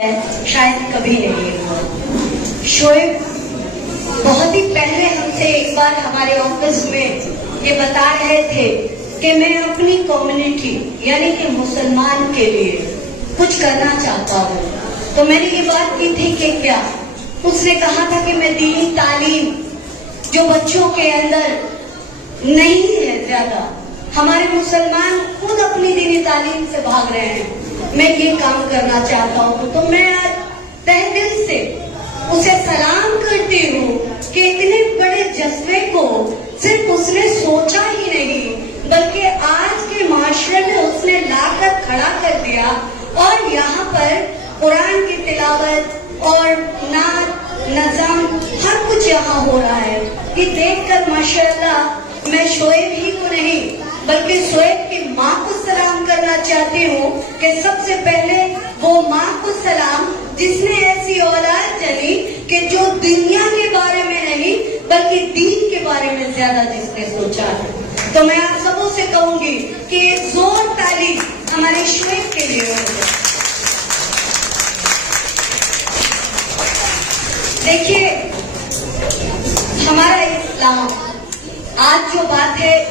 شاید کبھی نہیں ہوا۔ شعیب بہت ہی پہلے ہم سے ایک بار ہمارے آفس میں یہ بتا رہے تھے کہ میں اپنی کمیونٹی یعنی کہ مسلمان کے لیے کچھ کرنا چاہتا ہوں۔ تو میں نے یہ بات کی تھی کہ کیا؟ اس نے کہا تھا کہ میں دینی تعلیم جو بچوں کے اندر نہیں ہے زیادہ، ہمارے مسلمان خود اپنی دینی تعلیم سے بھاگ رہے ہیں، میں یہ کام کرنا چاہتا ہوں۔ تو میں آج تہ دل سے اسے سلام کرتی ہوں کہ اتنے بڑے جذبے کو صرف اس نے سوچا ہی نہیں بلکہ آج کے معاشرے میں اس نے لا کر کھڑا کر دیا، اور یہاں پر قرآن کی تلاوت اور نعت نظم ہر کچھ یہاں ہو رہا ہے۔ یہ دیکھ کر ماشاءاللہ میں شعیب ہی کو نہیں بلکہ شعیب کی ماں کو سلام کرنا چاہتی ہوں کہ سب سے پہلے وہ ماں کو سلام جس نے ایسی اولاد جنی کہ جو دنیا کے بارے میں نہیں بلکہ دین کے بارے میں زیادہ جس نے سوچا ہے۔ تو میں آپ سبوں سے کہوں گی کہ ایک زور تعلیم ہمارے شعیب کے لیے ہوگی۔ دیکھیے ہمارا اسلام آج جو بات ہے،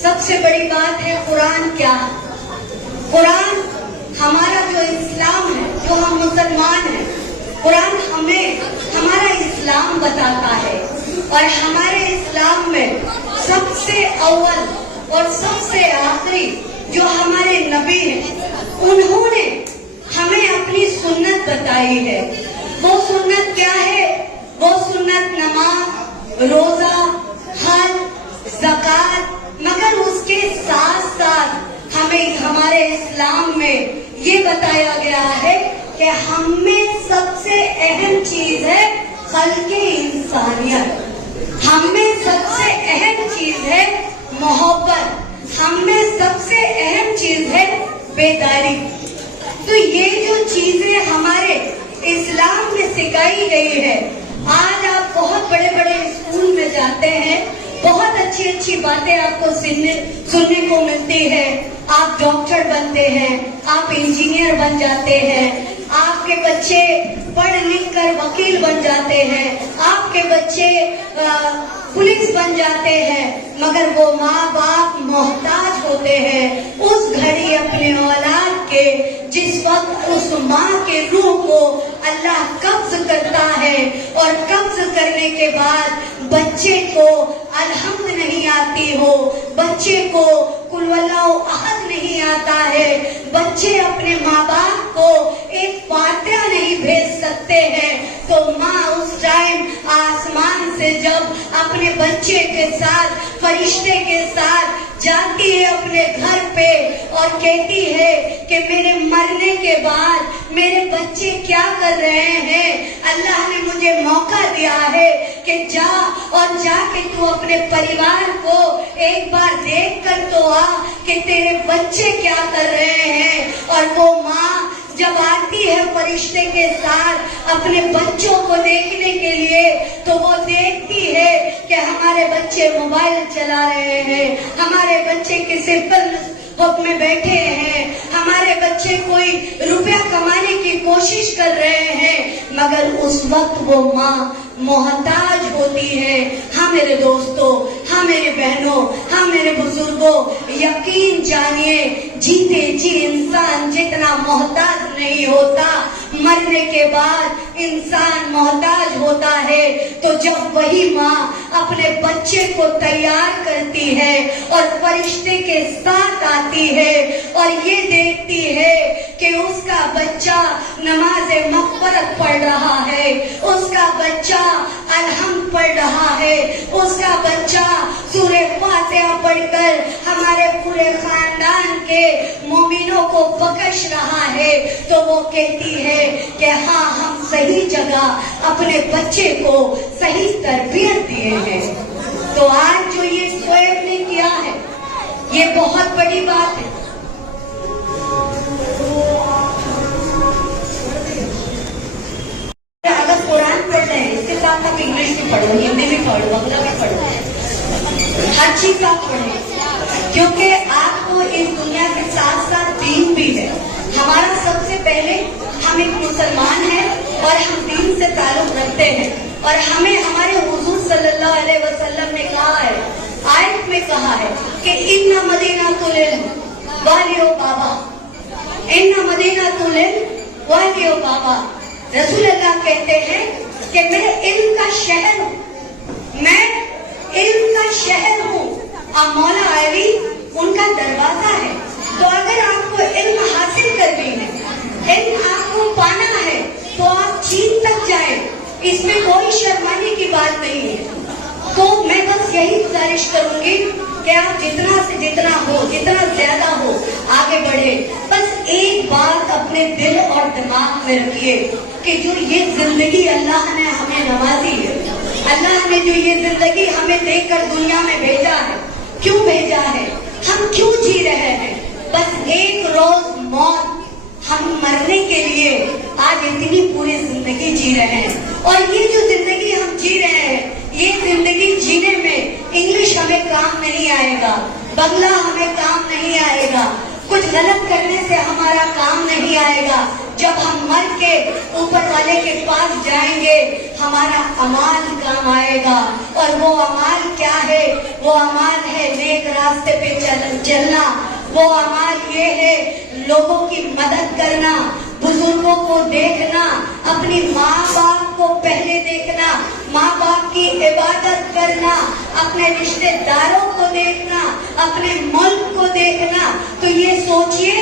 سب سے بڑی بات ہے قرآن کیا؟ قرآن ہمارا جو اسلام ہے، جو ہم مسلمان ہیں، قرآن ہمیں ہمارا اسلام بتاتا ہے، اور ہمارے اسلام میں سب سے اول اور سب سے آخری جو ہمارے نبی ہیں، انہوں نے ہمیں اپنی سنت بتائی ہے۔ وہ سنت کیا ہے؟ وہ سنت نماز، روزہ، حج، زکوٰۃ، مگر اس کے ساتھ ساتھ ہمیں ہمارے اسلام میں یہ بتایا گیا ہے کہ ہم میں سب سے اہم چیز ہے خلق انسانیت، ہم میں سب سے اہم چیز ہے محبت، ہم میں سب سے اہم چیز ہے بیداری۔ تو یہ جو چیزیں ہمارے اسلام میں سکھائی گئی ہے، آج آپ بہت بڑے بڑے اسکول میں جاتے ہیں، بہت اچھی اچھی باتیں آپ کو سننے کو ملتی ہے، آپ ڈاکٹر بنتے ہیں، آپ انجینئر بن جاتے ہیں، آپ کے بچے پڑھ لکھ کر وکیل بن جاتے ہیں، آپ کے بچے پولیس بن جاتے ہیں، مگر وہ ماں باپ محتاج ہوتے ہیں اس گھڑی اپنے اولاد کے، جس وقت اس ماں کے روح کو اللہ قبض کرتا ہے، اور قبض کرنے کے بعد بچے کو الحمد نہیں آتی ہو، بچے کو قل واللہ احد نہیں آتا ہے، بچے اپنے ماں باپ کو ایک فاتحہ نہیں بھیج سکتے ہیں، تو ماں اس ٹائم آسمان سے جب اپنے بچے کے ساتھ، فرشتے کے ساتھ جاتی ہے اپنے گھر پہ اور کہتی ہے کہ میرے مرنے کے بعد میرے بچے کیا کر رہے ہیں، اللہ نے مجھے موقع دیا ہے کہ جا اور جا کے تو اپنے پریوار کو ایک بار دیکھ کر تو آ کہ تیرے بچے کیا کر رہے ہیں۔ اور وہ ماں جب آتی ہے فرشتے کے ساتھ اپنے بچوں کو دیکھنے کے لیے، تو وہ دیکھتی ہے کہ ہمارے بچے موبائل چلا رہے ہیں، ہمارے بچے کسی فلم میں بیٹھے ہیں، ہمارے بچے کوئی روپیہ کمانے کی کوشش کر رہے ہیں، مگر اس وقت وہ ماں محتاج ہوتی ہے۔ ہاں میرے دوستوں، ہاں میرے بہنوں، ہاں میرے بزرگوں، یقین جانیے جیتے جی انسان جتنا محتاج نہیں ہوتا، مرنے کے بعد انسان محتاج ہوتا ہے۔ تو جب وہی ماں اپنے بچے کو تیار کرتی ہے اور فرشتے کے ساتھ آتی ہے اور یہ دیکھتی ہے کہ اس کا بچہ نماز مغفرت پڑھ رہا ہے، اس کا بچہ الحمد پڑھ رہا ہے، اس کا بچہ سورہ فاتحہ پڑھ کر ہمارے پورے خاندان کے مومنوں کو بخش رہا ہے، تو وہ کہتی ہے کہ ہاں ہم صحیح جگہ اپنے بچے کو صحیح تربیت دیے ہیں۔ تو آج جو یہ شعیب نے کیا ہے یہ بہت بڑی بات ہے۔ اگر قرآن پڑھتے ہیں اس کے ساتھ آپ انگلش بھی پڑھو، ہندی بھی پڑھو، بنگلہ بھی پڑھو، ہر چیز آپ پڑھیں، کیونکہ آپ کو اس دنیا کے ساتھ ساتھ دین بھی ہے۔ ہمارا سب سے پہلے ہم ایک مسلمان مسلمان ہیں اور ہم دین سے تعلق رکھتے ہیں، اور ہمیں ہمارے حضور صلی اللہ علیہ وسلم نے کہا ہے، آیت میں کہا ہے کہ ان مدینۃ العلم والیو بابا، ان مدینۃ العلم والیو بابا۔ رسول اللہ کہتے ہیں کہ میں علم کا شہر ہوں، میں علم کا شہر ہوں، اور مولا علی ان کا دروازہ ہے۔ تو اگر آپ کو علم حاصل کرنی ہے، علم آپ کو پانا ہے، تو آپ چین تک جائیں، اس میں کوئی شرمانے کی بات نہیں ہے۔ تو میں بس یہی گزارش کروں گی کہ آپ جتنا سے جتنا ہو، جتنا زیادہ ہو، آگے بڑھے۔ بس ایک بات اپنے دل اور دماغ میں رکھیے کہ جو یہ زندگی اللہ نے ہمیں نوازی ہے، اللہ نے جو یہ زندگی ہمیں دے کر دنیا میں بھیجا ہے، کیوں بھیجا ہے، ہم کیوں جی رہے ہیں؟ بس ایک روز موت، ہم مرنے کے لیے آج اتنی پوری زندگی جی رہے ہیں، اور یہ جو زندگی ہم جی رہے ہیں، یہ زندگی جینے میں انگلش ہمیں کام نہیں آئے گا، بنگلہ ہمیں کام نہیں آئے گا، کچھ غلط کرنے سے ہمارا کام نہیں آئے گا۔ جب ہم مر کے اوپر والے کے پاس جائیں گے، ہمارا اعمال کام آئے گا، اور وہ اعمال کیا ہے؟ وہ اعمال ہے نیک راستے پہ چلنا، وہ اعمال یہ ہے لوگوں کی مدد کرنا، بزرگوں کو دیکھنا، اپنی ماں باپ کو پہلے دیکھنا، ماں باپ کی عبادت کرنا، اپنے رشتے داروں کو دیکھنا، اپنے ملک کو دیکھنا۔ تو یہ سوچئے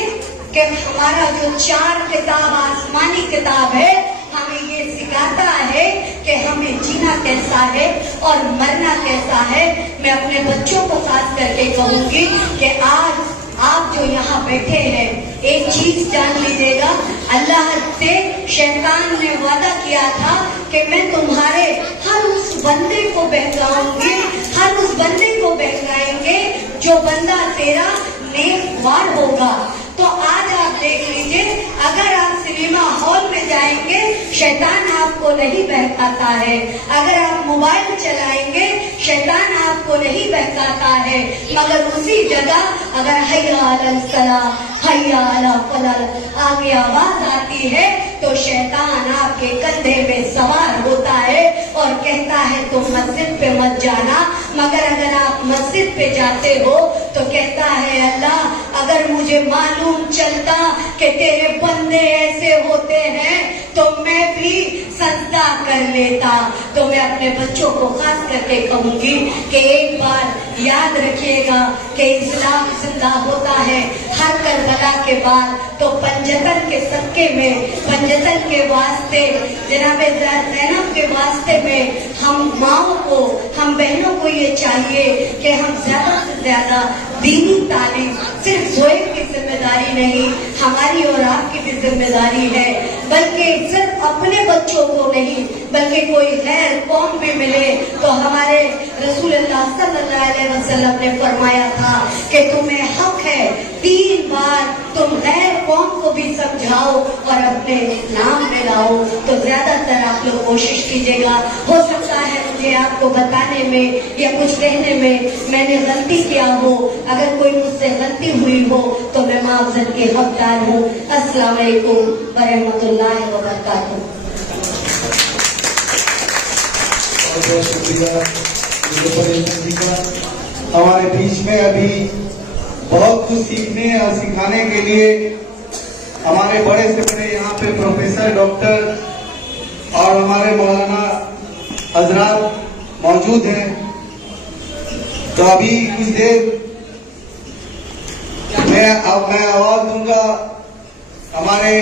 کہ ہمارا جو 4 کتاب آسمانی کتاب ہے، ہمیں یہ سکھاتا ہے کہ ہمیں جینا کیسا ہے اور مرنا کیسا ہے۔ میں اپنے بچوں کو خاص کر کے کہوں گی کہ آج آپ جو یہاں بیٹھے ہیں، ایک چیز جان لیجیے گا، اللہ سے شیطان نے وعدہ کیا تھا کہ میں تمہارے ہر اس بندے کو بہکاؤں گی، ہر اس بندے کو بہکائیں گے جو بندہ تیرا نیک وار ہوگا۔ تو آج آپ دیکھ لیجئے، اگر آپ سنیما ہال میں جائیں گے، شیطان آپ کو نہیں بہکاتا ہے، اگر آپ موبائل چلائیں گے، شیطان آپ کو نہیں بہکاتا ہے، مگر اسی جگہ اگر حی علی الصلاۃ، حی علی الفلاح آگے آواز آتی ہے تو شیطان آپ کے کندھے میں سوار ہوتا ہے اور کہتا ہے تم مسجد پہ مت جانا، مگر اگر آپ مسجد پہ جاتے ہو تو کہتا ہے اللہ اگر مجھے معلوم چلتا کہ تیرے بندے ایسے ہوتے ہیں تو میں بھی سجدہ کر لیتا۔ تو میں اپنے بچوں کو خاص کر کے کہوں گی کہ ایک بار یاد رکھیے گا کہ اسلام زندہ ہوتا ہے ہر کربلا کے بعد۔ تو پنجتن کے صدقے میں، پنجتن کے واسطے، جناب زینب کے واسطے میں ہم ماؤں کو، ہم بہنوں کو یہ چاہیے کہ ہم زیادہ سے زیادہ دینی تعلیم، صرف زویب کی ذمہ داری نہیں، ہماری اور آپ کی بھی ذمہ داری ہے، بلکہ صرف اپنے بچوں کو نہیں بلکہ کوئی غیر قوم میں ملے تو ہمارے رسول اللہ صلی اللہ علیہ وسلم نے فرمایا تھا کہ تمہیں حق ہے 3 بار تم غیر قوم کو بھی سمجھاؤ اور اپنے نام میں لاؤ۔ تو زیادہ تر آپ لوگ کوشش کیجیے گا، ہو سکتا ہے مجھے آپ کو بتانے میں یا کچھ کہنے میں نے غلطی کیا ہو، اگر کوئی مجھ سے غلطی ہوئی ہو تو میں معذرت کی حقدار ہوں۔ السلام علیکم ورحمۃ اللہ وبرکاتہ۔ بہت شکریہ ہمارے بیچ میں ابھی بہت کچھ سیکھنے اور سکھانے کے لیے ہمارے بڑے سے بڑے یہاں پہ پروفیسر، ڈاکٹر اور ہمارے مولانا حضرات موجود ہیں۔ تو ابھی کچھ دیر میں آواز دوں گا ہمارے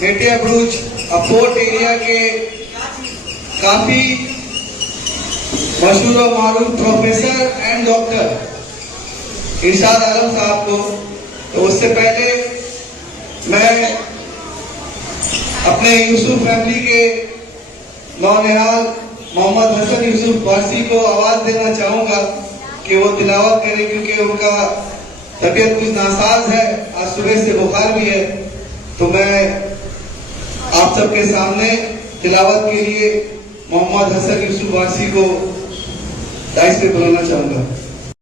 میٹیا بروچ اپورٹ ایریا کے کافی مشہور و معروف پروفیسر اینڈ ڈاکٹر ارشاد عالم صاحب کو۔ تو اس سے پہلے میں اپنے یوسف فیملی کے نونہال محمد حسن یوسف وارسی کو آواز دینا چاہوں گا کہ وہ تلاوت کرے، کیونکہ ان کا طبیعت کچھ ناساز ہے، آج صبح سے بخار بھی ہے۔ تو میں آپ سب کے سامنے تلاوت کے لیے محمد حسن یوسف وارسی کو دائس پہ بلانا چاہوں گا۔